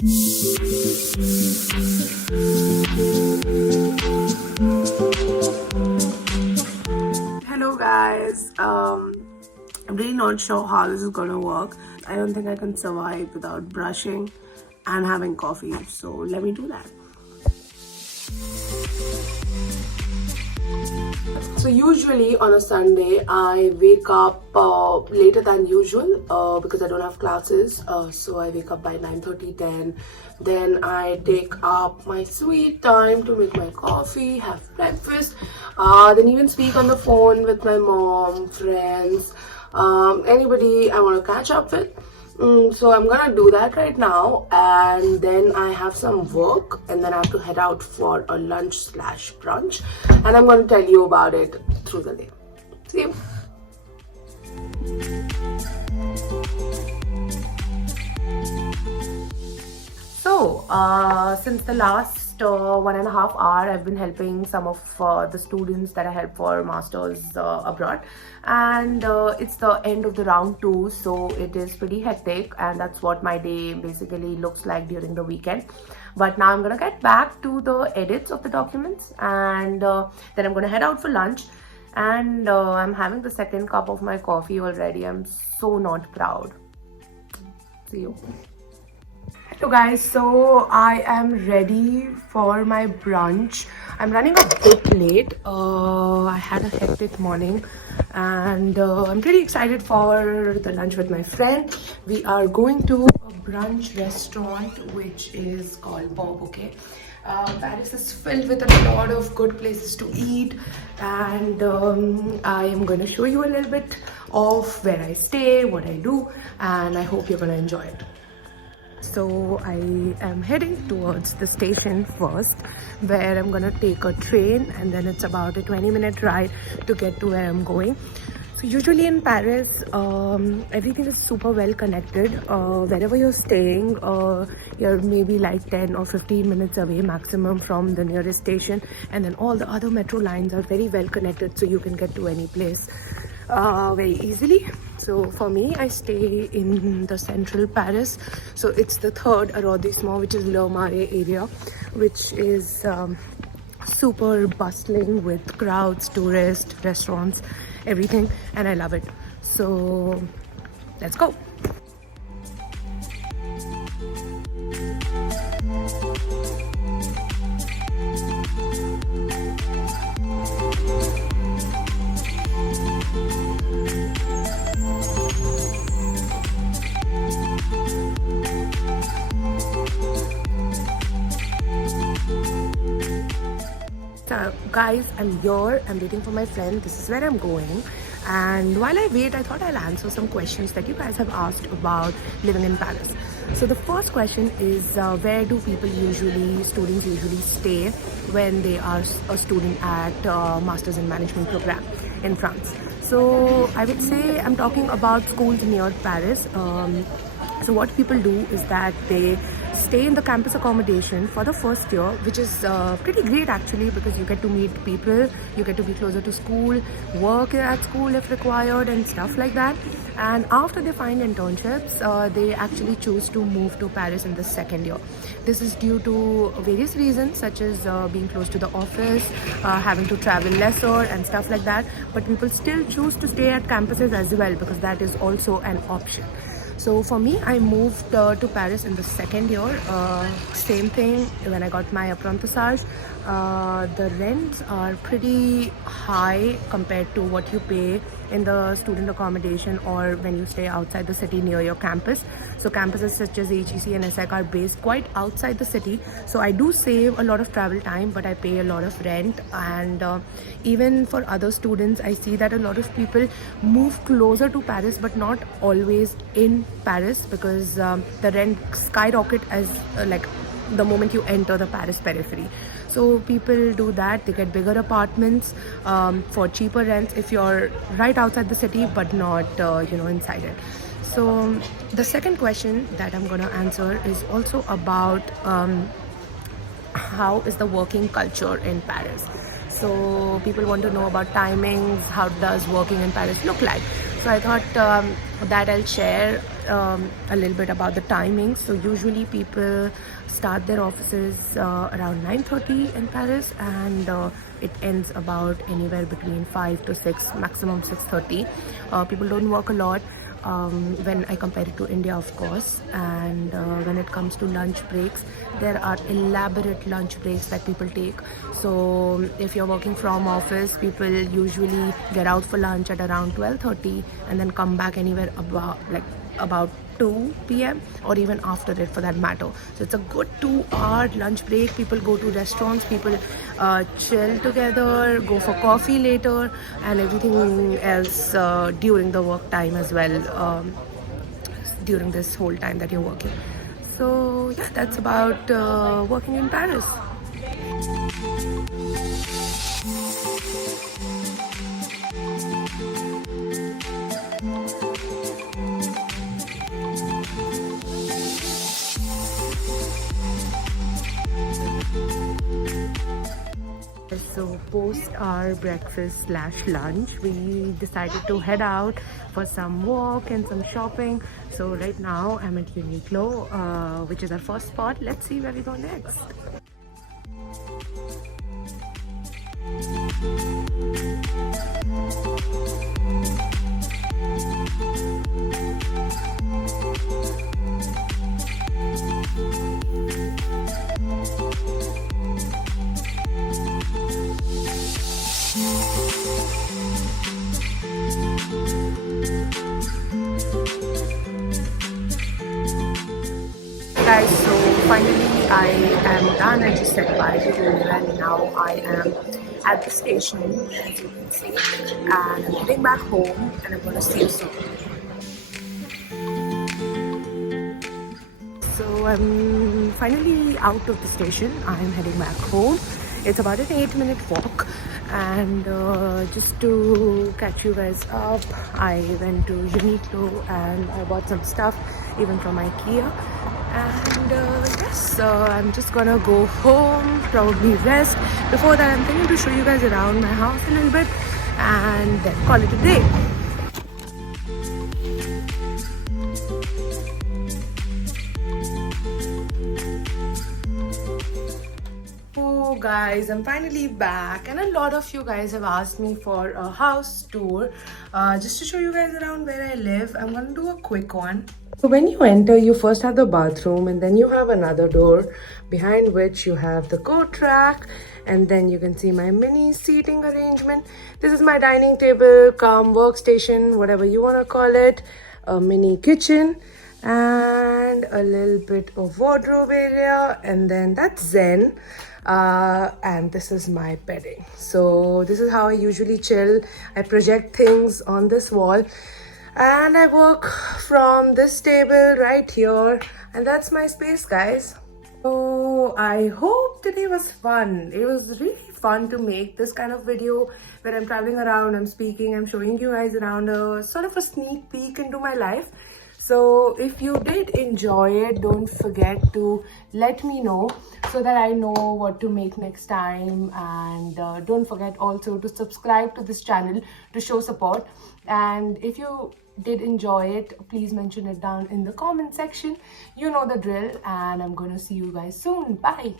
Hello guys, I'm really not sure how this is gonna work. I don't think I can survive without brushing and having coffee, so let me do that. So usually on a Sunday I wake up later than usual because I don't have classes, so I wake up by 9:30, 10. Then I take up my sweet time to make my coffee, have breakfast, then even speak on the phone with my mom, friends, anybody I want to catch up with. So I'm gonna do that right now, and then I have some work, and then I have to head out for a lunch/brunch, and I'm gonna tell you about it through the day. See you. So, since the last 1.5 hours, I've been helping some of the students that I help for masters abroad, and it's the end of the round 2, so it is pretty hectic, and that's what my day basically looks like during the weekend. But now I'm gonna get back to the edits of the documents, and then I'm gonna head out for lunch, and I'm having the second cup of my coffee already. I'm so not proud. See you. Hello guys, so I am ready for my brunch. I'm running a bit late. I had a hectic morning, and I'm pretty excited for the lunch with my friend. We are going to a brunch restaurant which is called Bon Bouquet. Paris is filled with a lot of good places to eat, and I am going to show you a little bit of where I stay, what I do, and I hope you're going to enjoy it. So I am heading towards the station first, where I'm gonna take a train, and then it's about a 20-minute ride to get to where I'm going. So usually in Paris, everything is super well connected. Wherever you're staying, you're maybe like 10 or 15 minutes away maximum from the nearest station, and then all the other metro lines are very well connected, so you can get to any place very easily. So for me, I stay in the central Paris, so it's the third arrondissement, which is Le Marais area, which is super bustling with crowds, tourists, restaurants, everything, and I love it. So let's go. So guys, I'm here, I'm waiting for my friend. This is where I'm going, and while I wait, I thought I'll answer some questions that you guys have asked about living in Paris. So the first question is, where do students usually stay when they are a student at Masters in Management program in France? So I would say I'm talking about schools near Paris. So what people do is that they stay in the campus accommodation for the first year, which is pretty great actually, because you get to meet people, you get to be closer to school, work at school if required, and stuff like that. And after they find internships, they actually choose to move to Paris in the second year. This is due to various reasons, such as being close to the office, having to travel lesser and stuff like that. But people still choose to stay at campuses as well, because that is also an option. So for me, I moved to Paris in the second year. Same thing when I got my apprentissage. The rents are pretty high compared to what you pay in the student accommodation or when you stay outside the city near your campus. So campuses such as HEC and ESSEC are based quite outside the city. So I do save a lot of travel time, but I pay a lot of rent. And even for other students, I see that a lot of people move closer to Paris, but not always in Paris, because the rent skyrocket as the moment you enter the Paris periphery. So people do that. They get bigger apartments for cheaper rents if you're right outside the city but not inside it. So the second question that I'm going to answer is also about how is the working culture in Paris. So people want to know about timings, how does working in Paris look like. So I thought that I'll share a little bit about the timings. So usually people start their offices around 9:30 in Paris, and it ends about anywhere between 5 to 6, maximum 6:30. People don't work a lot when I compare it to India, of course. And when it comes to lunch breaks, there are elaborate lunch breaks that people take. So if you're working from office, people usually get out for lunch at around 12:30 and then come back anywhere about 2 p.m. or even after it for that matter. So it's a good 2-hour lunch break. People go to restaurants, people chill together, go for coffee later, and everything else during the work time as well, during this whole time that you're working. So yeah, that's about working in Paris. So post our breakfast slash lunch, we decided to head out for some walk and some shopping. So right now I'm at Uniqlo, which is our first spot. Let's see where we go next. Guys, so finally I am done. I just said bye to you, and now I am at the station, as you can see, and I'm heading back home, and I'm gonna see you soon. So I'm finally out of the station. I'm heading back home. It's about an 8-minute walk, and just to catch you guys up, I went to Uniqlo and I bought some stuff, even from IKEA. And yes, I'm just gonna go home, probably rest. Before that, I'm thinking to show you guys around my house a little bit and then call it a day. Oh guys, I'm finally back, and a lot of you guys have asked me for a house tour. Just to show you guys around where I live, I'm gonna do a quick one. So when you enter, you first have the bathroom, and then you have another door behind which you have the coat rack, and then you can see my mini seating arrangement. This is my dining table, cum workstation, whatever you want to call it, a mini kitchen, and a little bit of wardrobe area, and then that's Zen. And this is my bedding. So this is how I usually chill. I project things on this wall, and I work from this table right here, and that's my space, guys. So I hope today was fun. It was really fun to make this kind of video where I'm traveling around, I'm speaking, I'm showing you guys around, a sort of a sneak peek into my life. So if you did enjoy it, don't forget to let me know so that I know what to make next time. And don't forget also to subscribe to this channel to show support. And if you did enjoy it, please mention it down in the comment section. You know the drill, and I'm gonna see you guys soon. Bye.